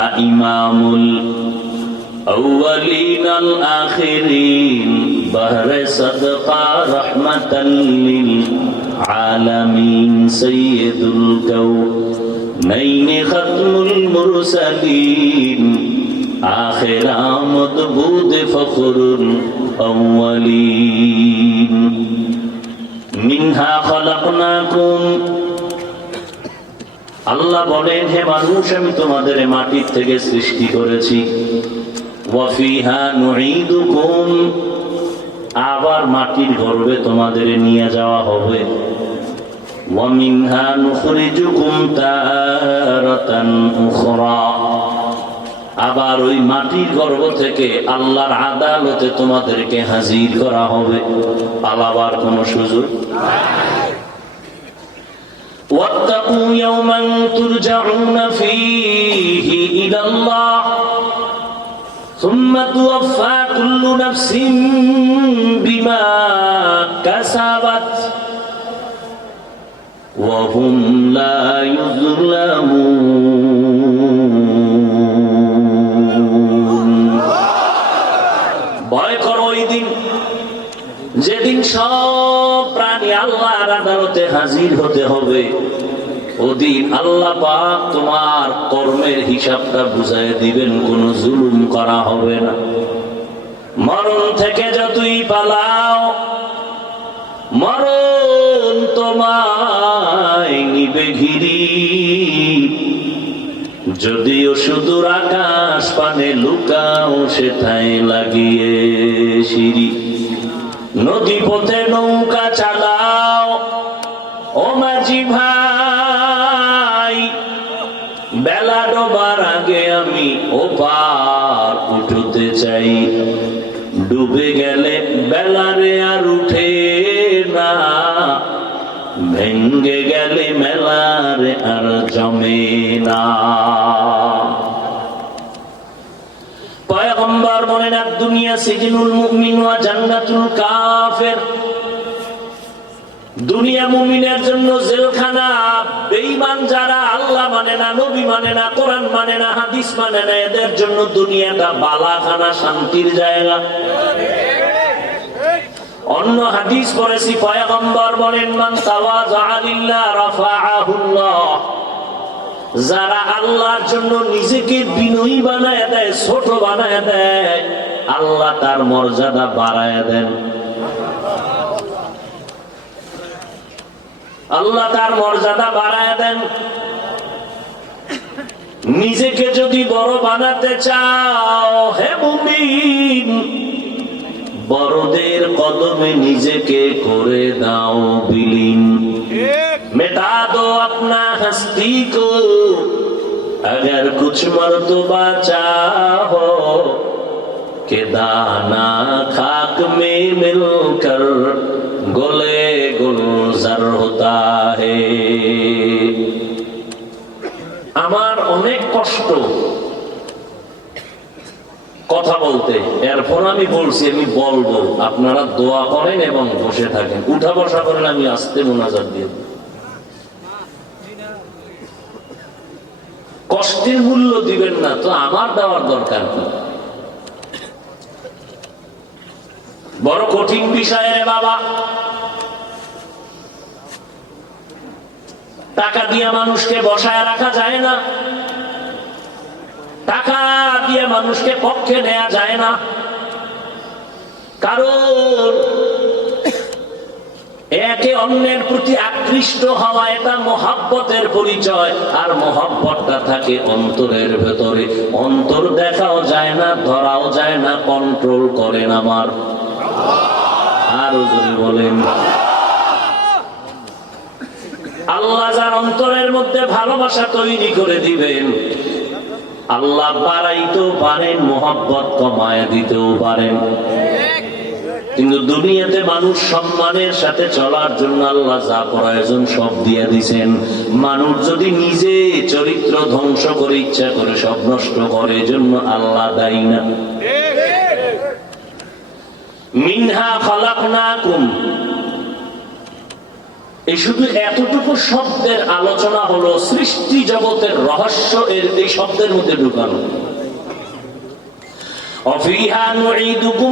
إمام الأولين الآخرين بهر صدقة رحمة للعالمين سيد الكونين ختم المرسلين آخر مضبوط فخر الأولين. منها خلقناكم আল্লাহ বলেন, হে মানুষ, আমি তোমাদের মাটির থেকে সৃষ্টি করেছি। আবার মাটির গর্ভে তোমাদের নিয়ে যাওয়া হবে। আবার ওই মাটির গর্ভ থেকে আল্লাহর আদালতে তোমাদেরকে হাজির করা হবে। পালাবার কোনো সুযোগ? واتقوا يوما ترجعون فيه إلى الله ثم توفى كل نفس بما كسبت وهم لا يظلمون ভয় করো ওই দিন যেদিন সব প্রাণী আল্লাহর আদালতে হাজির হতে হবে। ওদিন আল্লাহ পাক তোমার কর্মের হিসাবটা বুঝাই দিবেন, কোন জুলুম করা হবে না। মরণ থেকে যতই পালাও, মরণ তোমায় নিবে ঘিরি। যদিও সুদূর আকাশ পানে লুকাও, সেথায় লাগিয়ে সিঁড়ি। নদী পথে নৌকা চালাও ও মাঝি ভাই, বেলা ডোবার আগে আমি ও পার উঠতে চাই। ডুবে গেলে বেলারে আর উঠে না, ভেঙ্গে গেলে মেলারে আর জমে না। পয়গম্বর বলেন, আর দুনিয়া সিজনুল মুমিন ওয়া জান্নাতুল কাফের। দুনিয়া মুমিনের জন্য জেলখানা, বেঈমান যারা আল্লাহ মানে না, নবী মানে না, কোরআন মানে না, হাদিস মানে না, এদের জন্য দুনিয়াটা বালাখানা, শান্তির জায়গা। অন্য হাদিস পড়েছি, পয়গম্বর বলেন, মান তাওয়াজা লিল্লাহ রাফাআহুল্লাহ। যারা আল্লাহর জন্য নিজেকে বিনয়ী বানায় দেয়, ছোট বানায় দেয়, আল্লাহ তার মর্যাদা বাড়ায় দেন। আল্লাহ তার মর্যাদা বাড়ায় দেন নিজেকে যদি বড় বানাতে চাও হে মুমিন বড়দের কদমে নিজেকে করে দাও বিলীন मिटा दो अपना हस्ती को अगर कुछ मर्तबा चाहो के दाना खाक में मिलकर گلے গুলজার হতা হে। আমার অনেক কষ্ট কথা বলতে, এরপর আমি বলছি, আমি বলব, আপনারা দোয়া করেন এবং বসে থাকেন। উঠা বসা করেন, আমি আসতে মোনাজার দিয়ে কষ্টের মূল্য দিবেন না, তো আমার দেওয়ার দরকার কি? বড় কঠিন বিষয় রে বাবা। টাকা দিয়ে মানুষকে বসায় রাখা যায় না। টাকা দিয়ে মানুষকে পক্ষে নেওয়া যায় না। কারণ একে অন্যের প্রতি আকৃষ্ট হওয়া এটা মহাব্বতের পরিচয়। আর মহাব্বতটা থাকে অন্তরের ভেতরে। অন্তর দেখাও যায় না, ধরাও যায় না কন্ট্রোল করেন আমার আরও বলেন। আল্লাহ যার অন্তরের মধ্যে ভালোবাসা তৈরি করে দিবেন, আল্লাহ বাড়াইতেও পারেন কমায় দিতেও পারেন। কিন্তু দুনিয়াতে মানুষ সম্মানের সাথে চলার জন্য আল্লাহ যা প্রয়োজন সব দিয়ে দিছেন। মানুষ যদি নিজে চরিত্র ধ্বংস করে, ইচ্ছা করে সব নষ্ট করে জন্য আল্লাহ দায়ী না। মিনহা এই শুধু এতটুকু শব্দের আলোচনা হলো, সৃষ্টি জগতের রহস্য এর এই শব্দের মধ্যে ঢুকানো।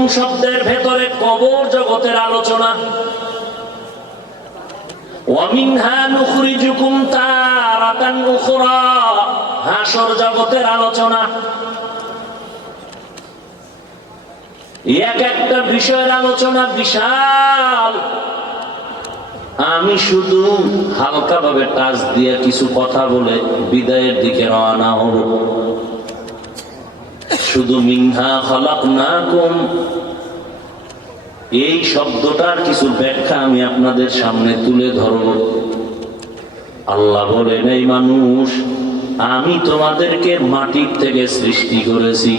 শব্দের ভেতরে কবর জগতের আলোচনা। জগতের আলোচনা। এক একটা বিষয়ের আলোচনা বিশাল। আমি শুধু হালকা ভাবে টাচ দিয়ে কিছু কথা বলে বিদায়ের দিকে রওনা হব। শুধু মিনহা হলাক না কম এই শব্দটার কিছু ব্যাখ্যা আমি আপনাদের সামনে তুলে ধরব। আল্লাহ বলেন, এই মানুষ, আমি তোমাদেরকে মাটির থেকে সৃষ্টি করেছি।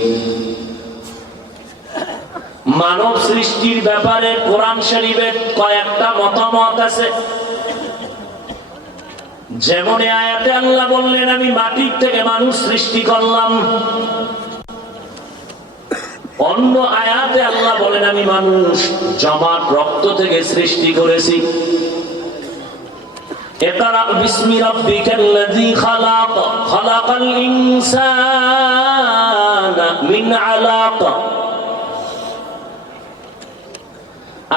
মানব সৃষ্টির ব্যাপারে কোরআন শরীফের কয়েকটা মতামত আছে যেমন এ আয়াতে আল্লাহ বললেন আমি মাটির থেকে মানুষ সৃষ্টি করলাম অন্য আয়াতে আল্লাহ বলেন আমি মানুষ জমাট রক্ত থেকে সৃষ্টি করেছি اقرأ باسم ربك الذي خلق خلق الإنسان من علق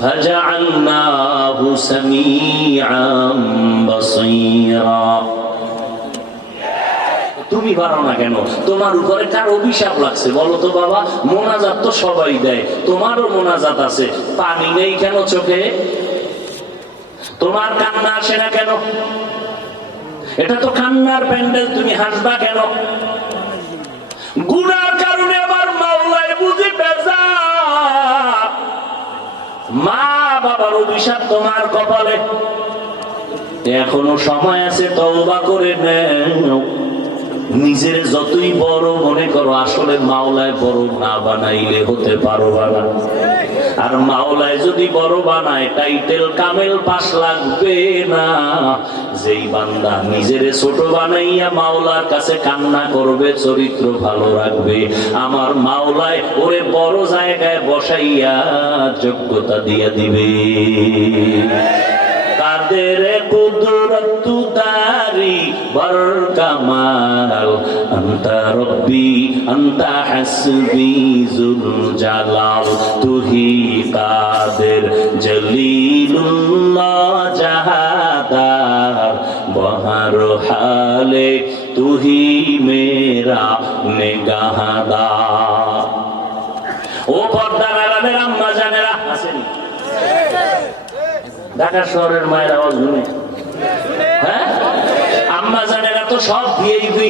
فجعلناه سميعا بصيرا তুমি পারো না কেন তোমার উপরে কার অভিশাপ লাগছে বলো তো বাবা মোনাজাত তো সবাই দেয় তোমারও মোনাজাত আছে পানি নেই কেন চোখে তোমার কান্না আসে না কেন এটা তো কান্নার প্যান্ডেল তুমি হাসবা কেন গুনার কারণে আমার মাওলায় বুঝি বেজা মা বাবার অভিশাপ তোমার কপালে। এখনও সময় আছে তওবা করে নেও। নিজের যতই বড় মনে করো, আসলে মাওলায় বড় না বানাইলে হতে পারো না। আর মাওলায় যদি বড় বানায় টাইটেল কামেল পাস লাগবে না। যেই বান্দা নিজের ছোট বানাইয়া মাওলার কাছে কান্না করবে, চরিত্র ভালো রাখবে। আমার মাওলায় ওরে বড় জায়গায় বসাইয়া যোগ্যতা দিয়ে দিবে। তাদের কুদরত দারি বর কামাল আন্তা রব্বি, আন্তা হাসবি জুল জালাল তুহি কাদের জলিলুল্লাহ জাহাদার বহর হালে, তুহি মেরা নেগাহাদার। ও পর্দার আলামের আম্মা জানেরা আসেনি ঢাকা শহরের মায়ের আওয়াজ শুনে। হ্যাঁ? আম্মা জানেরা তো সব ভিআইপি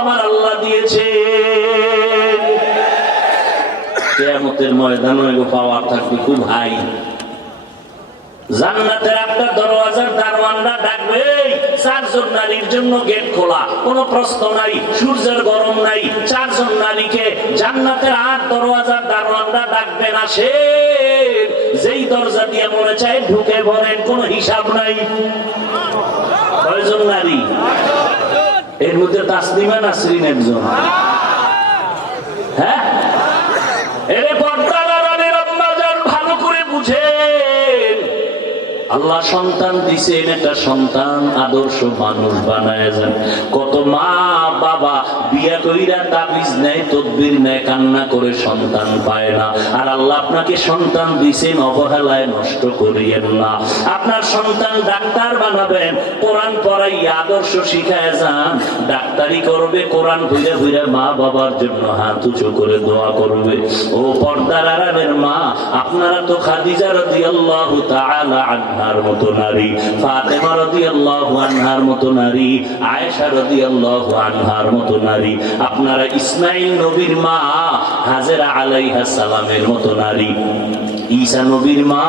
আমার আল্লাহ দিয়েছে। কেয়ামতের পাওয়ার থাকবে খুব হাই। জান্নাতের দরওয়াজার দারওয়ানরা ডাকবে চারজন নারীর জন্য গেট খোলা, কোনো প্রশ্ন নাই, সূর্যের গরম নাই, চারজন নারীকে জান্নাতের আট দরওয়াজার দারওয়ানরা ডাকবে না, সে যেই দরজা দিয়ে মনে চায় ঢুকে পড়েন কোনো হিসাব নাই। কয়জন নারী? এর মধ্যে তাসলিমা নাসরিন একজন। হ্যাঁ? এর পর্দার আড়ালের আম্মাজান ভালো করে বুঝেন আল্লাহ সন্তান দিছেন একটা সন্তান আদর্শ মানুষ বানায় যান কত মা বাবা বিয়া কইরা তাবিজ নেয়, তদবির নেয়, কান্না করে সন্তান পায় না। আর আল্লাহ আপনাকে সন্তান দিছেন, অবহেলায় নষ্ট করিয়েন না। আপনার সন্তান ডাক্তার বানাবেন, কোরআন পড়াই আদর্শ শিখায় যান। ডাক্তারি করবে, কোরআন ঘুরে ঘুরে মা বাবার জন্য হাত উঁচু করে দোয়া করবে। ও পর্দার আরামের মা, আপনারা তো খাদিজা রাদিয়াল্লাহু তাআলা আনহার মতো নারী। ফাতেমা রাদিয়াল্লাহু আনহার মতো নারী, আয়েশা রাদিয়াল্লাহু আনহার মতো নারী। আপনারা ইসমাইল নবীর মা হাজেরা আলাইহাস সালামের মতো নারী। ঈসা নবীর মা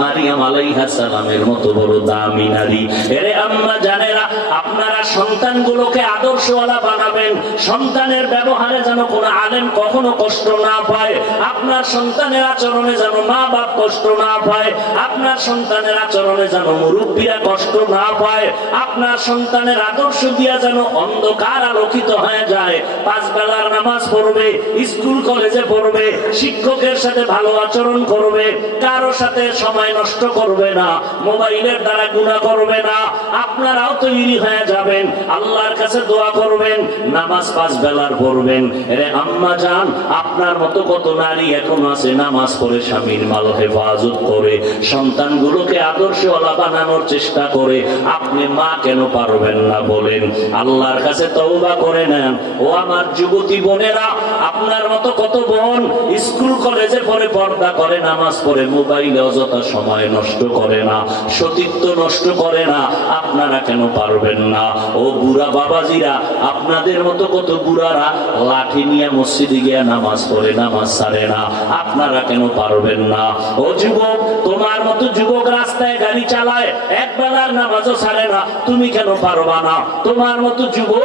মারিয়াম আলাইহা সালামের মতো বড় দামি নারী। এরে আম্মা জানেরা, আপনারা সন্তানগুলোকে আদর্শওয়ালা বানাবেন। সন্তানের ব্যবহারে যেন কোনো আলেম কখনো কষ্ট না পায়। আপনার সন্তানের আচরণে যেন মা বাপ কষ্ট না পায়। আপনার সন্তানের আচরণে যেন মুরব্বীরা কষ্ট না পায়। আপনার সন্তানের আদর্শ দিয়া যেন অন্ধকার আলোকিত হয়ে যায়। পাঁচ বেলার নামাজ পড়বে, স্কুল কলেজে পড়বে, শিক্ষকের সাথে ভালো আচরণ করবে কারও সাথে সময় নষ্ট করবে না, মোবাইলের দ্বারা গুণা করবে না, আপনারাও তৈরি হয়ে যাবেন, আল্লাহর কাছে দোয়া করবেন, নামাজ পাঁচ বেলার পড়বেন। রে আম্মা যান আপনার মতো কত নারী এখন আছে, নামাজ পড়ে স্বামীর মাল হেফাজত করে, সন্তানগুলোকে আদর্শওয়ালা বানানোর চেষ্টা করে, আপনি মা কেন পারবেন না বলেন? আল্লাহর কাছে তওবা করে নেন। ও আমার যুবতী বোনেরা, আপনার মতো কত বোন স্কুল কলেজে পরে পর্দা করে, নামাজ পড়ে মোবাইলে অযথা সময় নষ্ট করে না, সতীত্ব নষ্ট করে না, আপনারা কেন পারবেন না? ও বুড়া বাবাজিরা, আপনাদের মতো কত বুড়ারা লাঠি নিয়ে মসজিদে গিয়ে নামাজ পড়ে, নামাজ সারে না, আপনারা কেন পারবেন না? ও যুবক, তোমার মতো যুবক রাস্তায় গাড়ি চালায় এক বেলার নামাজও ছাড়ে না, তুমি কেন পারবা না? তোমার মতো যুবক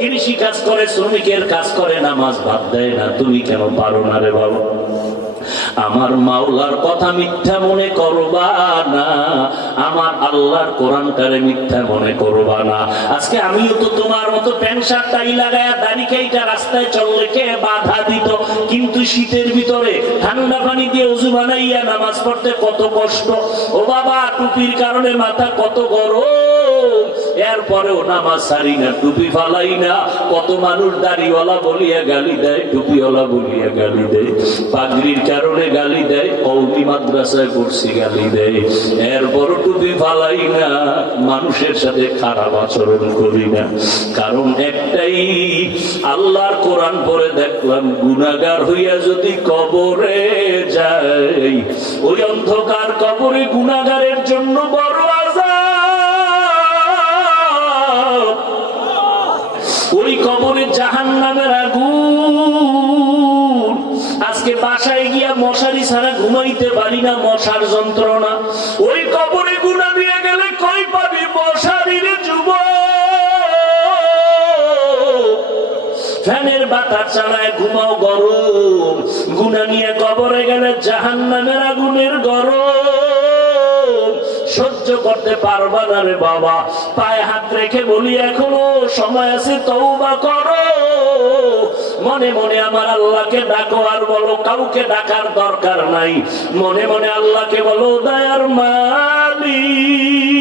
কৃষি কাজ করে, শ্রমিকের কাজ করে, নামাজ বাদ দেয় না, তুমি কেন পারো না রে বাবা? আমার মাওলার কথা মিথ্যা মনে করবা না। আমার আল্লাহর কোরআনটারে মিথ্যা মনে করবা না। আজকে আমিও তো তোমার মতো প্যান্ট শার্ট, টাই লাগায়া দাড়ি কাইটা রাস্তায় চললে কে বাধা দিত। কিন্তু শীতের ভিতরে ঠান্ডা পানি দিয়ে উজু বানাইয়া নামাজ পড়তে কত কষ্ট। ও বাবা, টুপির কারণে মাথা কত গরম। এরপরেও নামাজ সারি না, টুপি ফালাই না। কত মানুষ দাড়িওয়ালা বলিয়া গালি দেয়, টুপিওয়ালা বলিয়া গালি দেয়। পাগড়ির কারণে গালি দেয়, কৌমি মাদ্রাসায় পড়ছি গালি দেয়। এরপরও টুপি ফালাই না, মানুষের সাথে খারাপ আচরণ করি না। কারণ একটাই, আল্লাহর কোরআন পরে দেখলাম গুনাগার হইয়া যদি কবরে যায়, ওই অন্ধকার কবরে গুনাগারের জন্য বড় ওই কবরে জাহান নামের আগুন। আজকে বাসায় গিয়া মশারি ছাড়া ঘুমাইতে পারি না, মশার যন্ত্রণা। ওই কবরে গুণা দিয়ে গেলে কই পাবি মশারির যুব ফ্যানের বাতাস চালায় ঘুমাও গরম। গুনা নিয়ে কবরে গেলে জাহান নামের আগুনের গরম। করতে পারবা না রে বাবা। পায়ে হাত রেখে বলি, এখনও সময় আছে তৌবা করো। মনে মনে আমার আল্লাহকে ডাকো, আর বলো, কাউকে ডাকার দরকার নাই। মনে মনে আল্লাহকে বলো, দয়ার মালিক।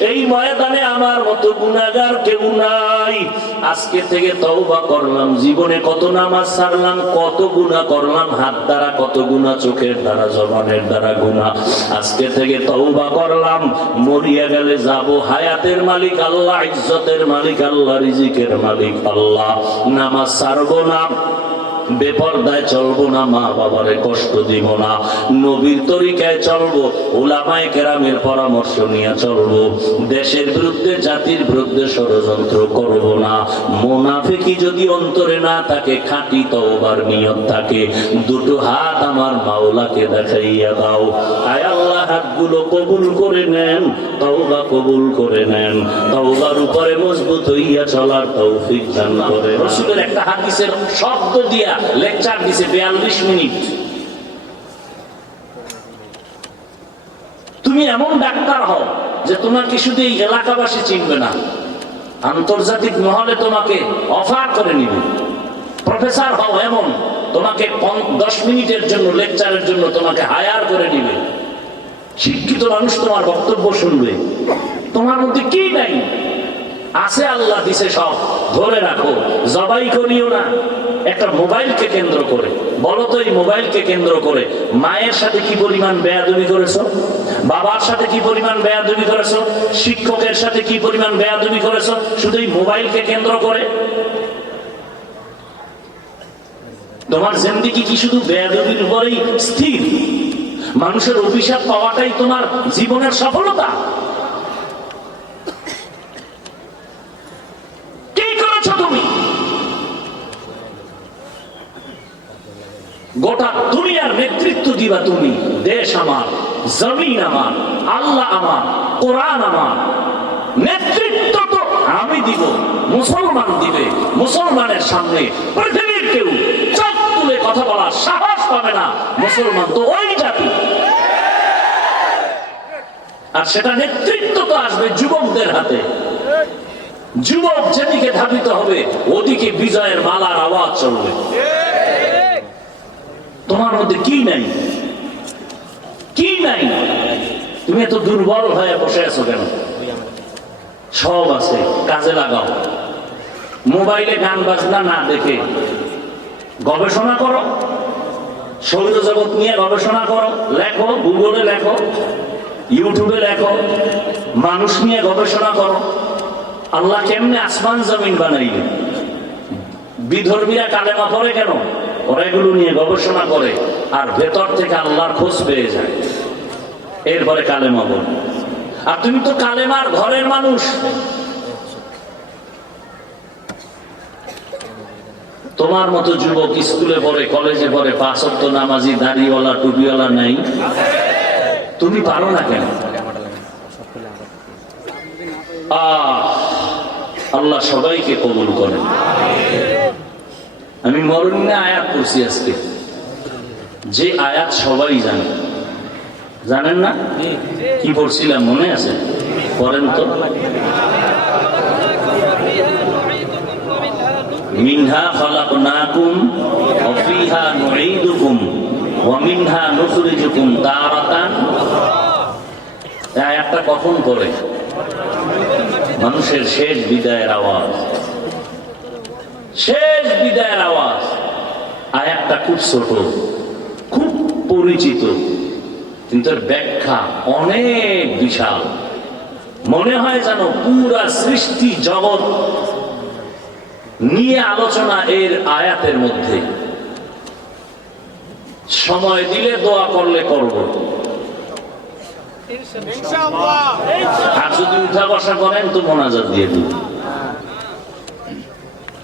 এই ময়দানে আমার মতো গুণাগার কেউ নাই। আজকে থেকে তওবা করলাম। জীবনে কত নামাজ ছাড়লাম কত গুণা করলাম, হাত দ্বারা কত গুণা চোখের দ্বারা, জবানের দ্বারা গুণা আজকে থেকে তওবা করলাম। মরিয়া গেলে যাব হায়াতের মালিক আল্লাহ, ইজ্জতের মালিক আল্লাহ, রিজিকের মালিক আল্লাহ। নামাজ ছাড়বো না। বেপর্দায় চলবো না, মা বাবারে কষ্ট দিব না। নবীর তরিকায় চলবো ওলামায় কেরামের পরামর্শ নিয়ে চলবো। দেশের বিরুদ্ধে, জাতির বিরুদ্ধে ষড়যন্ত্র করব না। মোনাফেকি যদি অন্তরে না থাকে, খাঁটি তওবার নিয়ত থাকে। দুটো হাত আমার মাওলাকে দেখাইয়া দাও। আয় আল্লাহ, হাতগুলো কবুল করে নেন, তওবা কবুল করে নেন। তওবার উপরে মজবুত হইয়া চলার তৌফিক দান করে রসুলের একটা হাদিসের শব্দ দিয়া লেকচার দিছে বিয়াল্লিশ মিনিট। তুমি এমন ডাক্তার হও যে তোমাকে শুধু এই এলাকাবাসী চিনবে না। আন্তর্জাতিক মহলে তোমাকে অফার করে নিবে। প্রফেসর হও এমন, তোমাকে দশ মিনিটের জন্য লেকচারের জন্য তোমাকে হায়ার করে নিবে। শিক্ষিত মানুষ তোমার বক্তব্য শুনবে। তোমার মধ্যে কি নাই? আছে আল্লাহ দিছে সব। ধরে রাখো, জবাই করিও না। একটা মোবাইলকে কেন্দ্র করে। বলো তো এই মোবাইলকে কেন্দ্র করে। মায়ের সাথে কি পরিমাণ বেয়াদবি করেছ? বাবার সাথে কি পরিমাণ বেয়াদবি করেছ? শিক্ষকের সাথে কি পরিমাণ বেয়াদবি করেছ? শুধু এই মোবাইলকে কেন্দ্র করে? তোমার জিন্দিগি কি শুধু বেয়াদবির উপরেই স্থির? মানুষের অভিশাপ পাওয়াটাই তোমার জীবনের সফলতা কি করেছ তুমি গোটা দুনিয়ার দিবা তুমি? দেশ আমার, জমিন আমার, আল্লাহ আমার, কোরআন আমার। নেতৃত্ব তো আমি দিব, মুসলমান দিবে, মুসলমানের সামনে পৃথিবীর কেউ চোখ তুলে কথা বলার সাহস পাবে না, মুসলমান তো ওই জাতি। আর সেটা নেতৃত্ব তো আসবে যুবকদের হাতে। যুবক যেদিকে ধাবিত হবে, ওদিকে বিজয়ের মালার আওয়াজ চলবে। তোমার মধ্যে কি নাই? কি নাই? তুমি এত দুর্বল হয়ে বসে আছো কেন? সব আছে, কাজে লাগাও। মোবাইলে গান বাজনা না দেখে গবেষণা করো। সৌরজগৎ নিয়ে গবেষণা করো। লেখো, গুগলে লেখো, ইউটিউবে লেখো। মানুষ নিয়ে গবেষণা করো। আল্লাহ কেমনে আসমান জমিন বানাইলেন? বিধর্মীরা কালেমা পড়ে কেন? ওরা এগুলো নিয়ে গবেষণা করে আর ভেতর থেকে আল্লাহর খোঁজ পেয়ে যায়। এরপরে কালেমা বল। আর তুমি তো কালেমার ঘরের মানুষ। তোমার মতো যুবক স্কুলে পড়ে, কলেজে পড়ে পাঁচত্ব নামাজি, দাড়িওয়ালা, টুপিওয়ালা নাই। তুমি পারো না কেন? আল্লাহ সবাইকে কবুল করেন। আমি মরণে আয়াত করছি আজকে। যে আয়াত সবাই জানে। জানেন না? কি পড়ছিলাম, মনে আছে? পড়েন তো। মিনহা খালাকনাকুম ওয়া ফিহা নুঈদুকুম ওয়া মিনহা নুখরিজুকুম তারাতান। আয়াতটা কখন পড়ে? মানুষের শেষ বিদায়ের আওয়াজ। শেষ বিদায়ের আওয়াজ। আয়াতটা খুব ছোট খুব পরিচিত কিন্তু ব্যাখ্যা অনেক বিশাল। মনে হয় যেন পুরা সৃষ্টি জগৎ নিয়ে আলোচনা এর আয়াতের মধ্যে। সময় দিলে দোয়া করলে করব। আর যদি উঠা বসা করেন তো মোনাজাত দিয়ে দিন।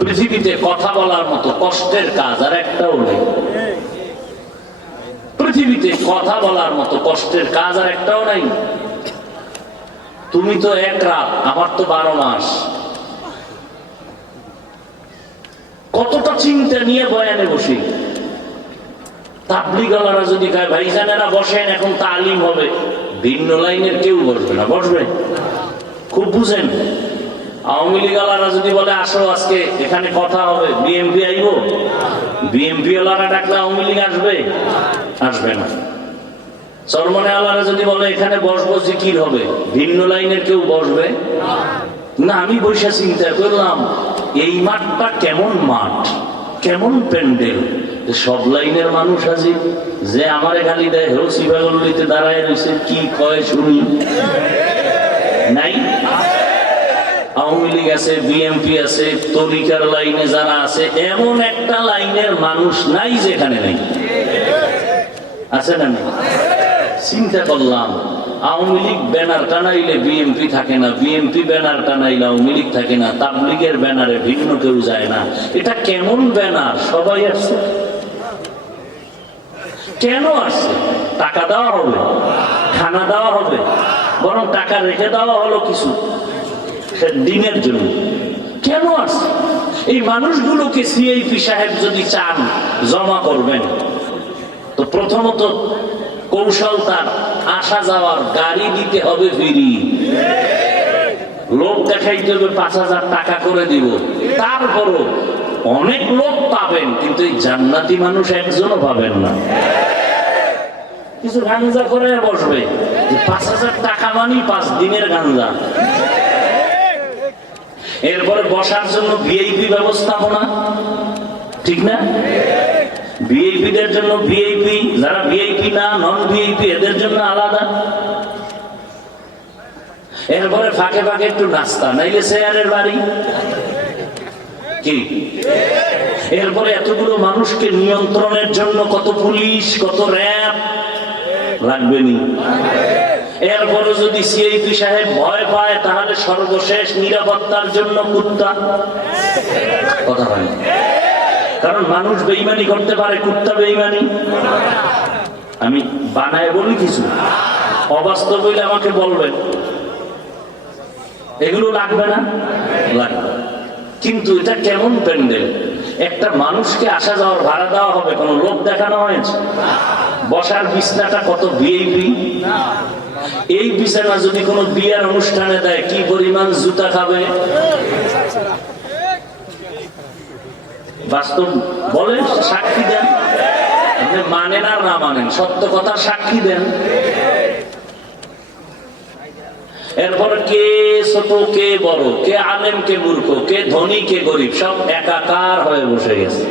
পৃথিবীতে কথা বলার মতো কষ্টের কাজ আর একটাও নেই। পৃথিবীতে কথা বলার মতো কষ্টের কাজ আর একটাও নাই। তুমি তো এক রাত, আমার তো বারো মাস। কতটা চিন্তা নিয়ে বয়ানে বসি। তাবলিগালারা যদি খায় ভাইজানেরা বসেন, এখন তালিম হবে। ভিন্ন লাইনের কেউ বসবে না, বসবে। খুব বুঝেন। আওয়ামী লীগালারা যদি বলে, আসো আজকে, এখানে কথা হবে বিএমপি আইব? বিএমপি ওলারা ডাকলে আওয়ামী লীগ আসবে? আসবে না। চরমনে আলারা যদি বলে, এখানে বসবো জিকির হবে? ভিন্ন লাইনের কেউ বসবে? না, আমি বসে চিন্তা করলাম, এই মাঠটা কেমন মাঠ? কেমন প্যান্ডেল? সব লাইনের মানুষ আছে, যে আমারে খালি দেয় হেউ শিবাগল্লিতে দাঁড়ায় রয়েছে, কি কয় শুনি? নাই? আওয়ামী লীগ আছে বিএমপি আছে তরিকার লাইনে যারা আছে, এমন একটা লাইনের মানুষ নাই যেখানে নাই। আছে না চিন্তা করলাম, আওয়ামী লীগ ব্যানার টানাইলে বিএমপি থাকে না বিএমপি ব্যানার টানাইলে আওয়ামী লীগ থাকে না, তাবলিগের ব্যানারে ভিন্ন কেউ যায় না। এটা কেমন ব্যানার? সবাই আসছে। কেন আসছে? টাকা দেওয়া হবে, খানা দেওয়া হবে, বরং টাকা রেখে দেওয়া হলো কিছু। দিনের জন্য। কেন আসছে? এই মানুষগুলোকে সিআইপি সাহেব যদি চান, জমা করবেন। তো প্রথমত কৌশল তার, আসা যাওয়ার, গাড়ি দিতে হবে ফিরি। লোক দেখাইতে হবে পাঁচ হাজার টাকা করে দিব। তারপরও অনেক লোক পাবেন, কিন্তু এই জান্নাতি মানুষ একজনও পাবেন না। কিছু গাঞ্জা করে বসবে। পাঁচ হাজার টাকা মানি পাঁচ দিনের গাঞ্জা। এরপরে বসার জন্য ভিআইপি ব্যবস্থাপনা, ঠিক না? ভিআইপিদের জন্য ভিআইপি যারা ভিআইপি না নন ভিআইপি এদের জন্য আলাদা। এরপরে ফাঁকে ফাঁকে একটু নাস্তা, নাইলে চেয়ারের বাড়ি। কি? এরপরে এতগুলো মানুষকে নিয়ন্ত্রণের জন্য কত পুলিশ, কত র্যাব লাগবে নি? এরপরে যদি সিআইপি সাহেব ভয় পায়, তাহলে সর্বশেষ নিরাপত্তার জন্য কুত্তা। কথা হয় কারণ মানুষ বেইমানি করতে পারে, কুত্তা বেইমানি আমি বানায় বলি কিছু। অবাস্তব হইলে আমাকে বলবেন। এগুলো লাগবে না? লাগবে। কিন্তু এটা কেমন প্যান্ডেল? একটা মানুষকে আসা যাওয়ার ভাড়া দেওয়া হবে, কোন লোক দেখানো হয়েছে? বসার বিছনাটা কত ভিআইপি এই বিছানা যদি কোনো বিয়ার অনুষ্ঠানে দেয়, কি পরিমাণ জুতা খাবে? বাস্তব বলেন, সাক্ষী দেন। আপনি মানেন আর না মানেন, সত্য কথা সাক্ষী দেন। এরপরে কে ছোট, কে বড়, কে আলেম, কে মূর্খ, কে ধনী, কে গরিব, সব একাকার হয়ে বসে গেছে।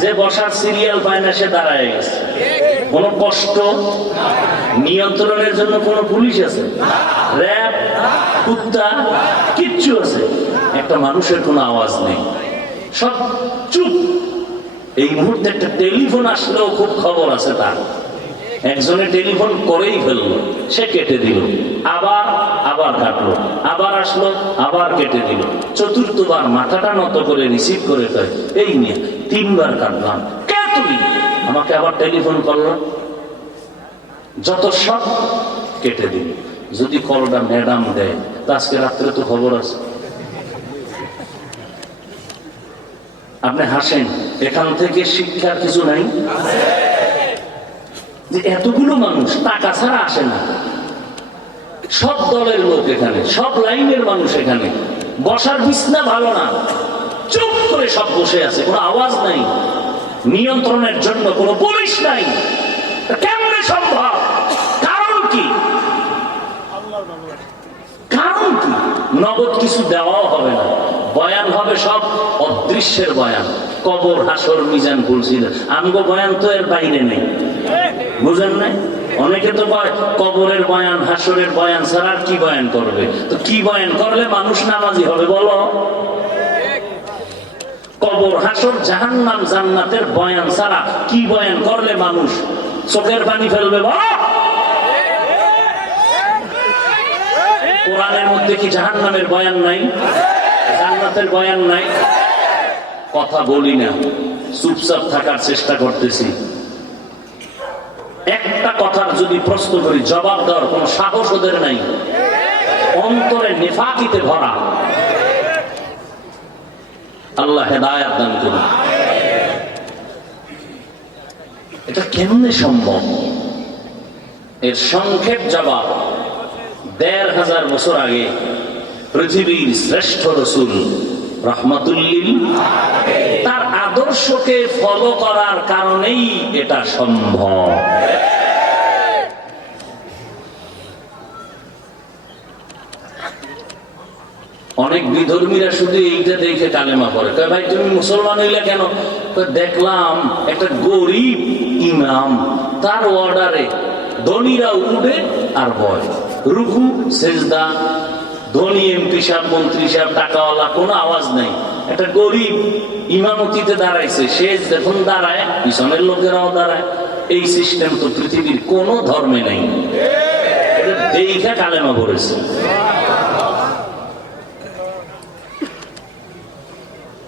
যে বসার সিরিয়াল পায় না, সে দাঁড়ায় গেছে। কোনো কষ্ট, নিয়ন্ত্রণের জন্য কোনো পুলিশ আছে? র্যাব, কুত্তা, কিচ্ছু আছে? একটা মানুষের কোনো আওয়াজ নেই। সব চুপ। এই মুহূর্তে একটা টেলিফোন আসলেও খুব খবর আছে তার। একজনে টেলিফোন করেই ফেলল, সে কেটে দিল, আবার আবার কাটলো, আবার আসলো, আবার কেটে দিল। চতুর্থবার মাথাটা নত করে রিসিভ করে ফেল এই নিয়ে তিনবার কাটলাম কে তুমি? আমাকে আবার টেলিফোন করল। যত সব কেটে দিল। যদি কলটা ম্যাডাম দেয়, তা আজকে রাত্রে তো খবর আছে। আপনি হাসেন, এখান থেকে শিক্ষার কিছু নাই? যে এতগুলো মানুষ টাকা ছাড়া আসে না। সব দলের লোক এখানে, সব লাইনের মানুষ এখানে। বসার বিছনা ভালো না। চুপ করে সব বসে আছে, কোনো আওয়াজ নাই। নিয়ন্ত্রণের জন্য কোনো পুলিশ নাই। কেমনে সম্ভব? কারণ কি? কারণ কি? নগদ কিছু দেওয়াও হবে না। বয়ান হবে সব অদৃশ্যের বয়ান। কবর, হাসর, মিজান বলছিল আমগো বয়ান তো এর বাইরে নেই। বুঝেন নাই? অনেকে তো কবরের বয়ান, হাসরের বয়ান ছাড়া কি বয়ান করবে? তো কি বয়ান করলে মানুষ নামাজি হবে বলো? কবর, হাসর, জাহান্নাম, জান্নাতের বয়ান ছাড়া কি বয়ান করলে মানুষ চোখের পানি ফেলবে কোরআনের মধ্যে কি জাহান্নামের বয়ান নাই? জান্নাতের বয়ান নাই? কথা বলি না, চুপচাপ থাকার চেষ্টা করতেছি। একটা কথার যদি প্রশ্ন করি, জবাব দেওয়ার কোন সাহস ওদের নাই। অন্তরে নেফাকিতে ভরা। আল্লাহ হেদায়াত দান করুন। এটা কেমনে সম্ভব? এর সংক্ষেপ জবাব, দেড় হাজার বছর আগে পৃথিবীর শ্রেষ্ঠ রসুল তার আদর্শকে ফলো করার কারণেই এটা সম্ভব। অনেক বিধর্মীরা শুধু এইটা দেখে কালেমা পড়ে। কয়, ভাই, তুমি মুসলমান হইলে কেন? দেখলাম একটা গরিব ইমাম, তার অর্ডারে ধনীরা উঠে আর বয়। রুকু, সেজদা ধনী এমপি সাহেব, মন্ত্রী সাহেব, টাকাওয়ালা, কোনো আওয়াজ নাই। একটা গরিব ইমামতিতে দাঁড়াইছে, সে যখন দাঁড়ায়, পিছনের লোকেরাও দাঁড়ায়। এই সিস্টেম তো পৃথিবীর কোনো ধর্মে নাই। দেখা কালেমা পড়েছে।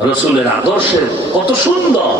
রসুলের আদর্শের কত সুন্দর।